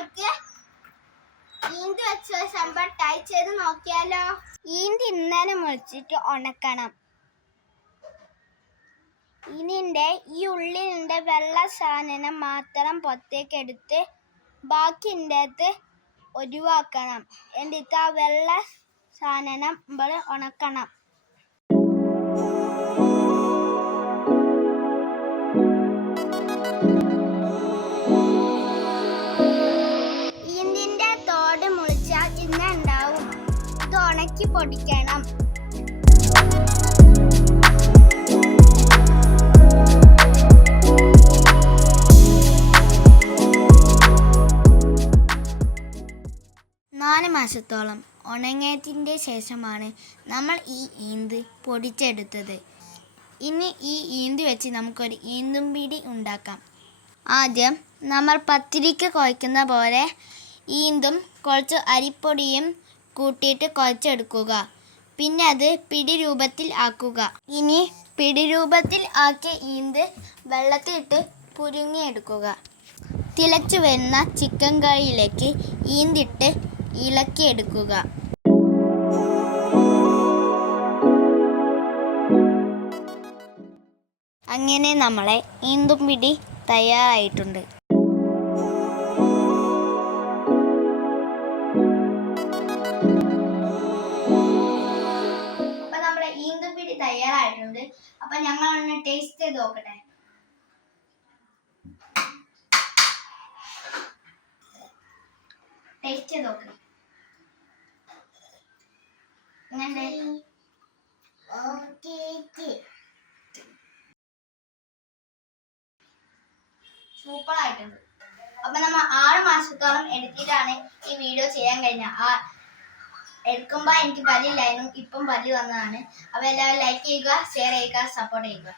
നമ്മൾക്ക് ഈന്തി വെച്ച സംഭവം ട്രൈ ചെയ്ത് നോക്കിയാലോ. ഈന്തി ഇന്നലെ മുറിച്ചിട്ട് ഉണക്കണം. ഇതിൻ്റെ ഈ ഉള്ളിൻ്റെ വെള്ള സാധനം മാത്രം പുറത്തേക്ക് എടുത്ത് ബാക്കിൻ്റെ അകത്ത് ഒഴിവാക്കണം. എന്നിട്ട് ആ വെള്ള സാധനം നമ്മൾ ഉണക്കണം. ഈന്തിൻ്റെ തോട് മുറിച്ചാൽ ഇന്ന ഉണ്ടാവും. ഇത് ഉണക്കി പൊടിക്കണം. മാസത്തോളം ഉണങ്ങിയതിൻ്റെ ശേഷമാണ് നമ്മൾ ഈ ഈന്ത് പൊടിച്ചെടുത്തത്. ഇനി ഈ ഈന്ത് വെച്ച് നമുക്കൊരു ഈന്തും പിടി ഉണ്ടാക്കാം. ആദ്യം നമ്മൾ പത്തിരിക്ക് കുഴക്കുന്ന പോലെ ഈന്തും കുറച്ച് അരിപ്പൊടിയും കൂട്ടിയിട്ട് കുഴച്ചെടുക്കുക. പിന്നെ അത് പിടി രൂപത്തിൽ ആക്കുക. ഇനി പിടി രൂപത്തിൽ ആക്കിയ ഈന്ത് വെള്ളത്തിലിട്ട് പുഴുങ്ങിയെടുക്കുക. തിളച്ചു വരുന്ന ചിക്കൻ കറിയിലേക്ക് ഈന്തിട്ട് ഇളക്കിയെടുക്കുക. അങ്ങനെ നമ്മളെ ഈന്തും പിടി തയ്യാറായിട്ടുണ്ട്. അപ്പൊ നമ്മളെ ഈന്തും പിടി തയ്യാറായിട്ടുണ്ട്. അപ്പൊ ഞങ്ങൾ ഒന്ന് ടേസ്റ്റ് ചെയ്ത് നോക്കട്ടെ. ടേസ്റ്റ് ചെയ്ത് നോക്കണം. സൂപ്പർ ആയിട്ടുണ്ട്. അപ്പൊ നമ്മൾ 6 മാസത്തോളം എടുത്തിട്ടാണ് ഈ വീഡിയോ ചെയ്യാൻ കഴിഞ്ഞ. എടുക്കുമ്പോ എനിക്ക് പല്ലില്ലായിരുന്നു, ഇപ്പം പല്ല് വന്നതാണ്. അപ്പൊ എല്ലാവരും ലൈക്ക് ചെയ്യുക, ഷെയർ ചെയ്യുക, സപ്പോർട്ട് ചെയ്യുക.